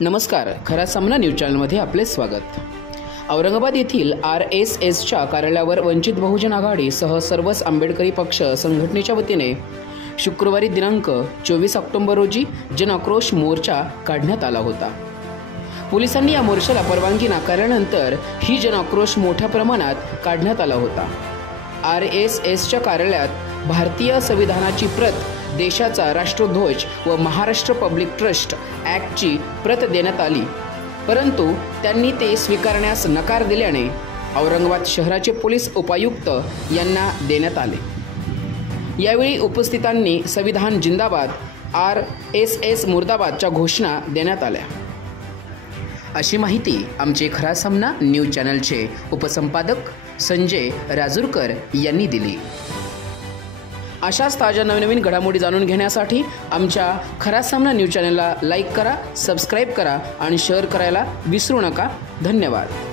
नमस्कार, खरा सामना न्यूज चॅनलमध्ये आपले स्वागत। औरंगाबाद येथील RSSच्या कार्यालयावर वंचित बहुजन आघाडीसह सर्वच आंबेडकरी पक्ष संघटनेच्या वतीने शुक्रवारी दिनांक 24 ऑक्टोबर रोजी जनआक्रोश मोर्चा काढण्यात आला होता। पोलिसांनी या मोर्चाला परवानगी नाकारल्यानंतर ही जनआक्रोश मोठ्या प्रमाणात काढण्यात आला होता। RSSच्या कार्यालयात भारतीय संविधानाची प्रत, देशाचा राष्ट्रध्वज व महाराष्ट्र पब्लिक ट्रस्ट ॲक्टची प्रत देण्यात आली, परंतु त्यांनी ते स्वीकारण्यास नकार दिल्याने औरंगाबाद शहराचे पोलीस उपायुक्त यांना देण्यात आले। यावेळी उपस्थितांनी संविधान जिंदाबाद, RSS मुर्दाबादच्या घोषणा देण्यात आल्या, अशी माहिती आमचे खरा सामना न्यूज चॅनलचे उपसंपादक संजय राजूरकर यांनी दिली। अशाच ताज्या नवनवीन घडामोडी जाणून घेण्यासाठी आमच्या खरा सामना न्यूज चॅनलला लाईक करा, सबस्क्राईब करा आणि शेअर करायला विसरू नका। धन्यवाद।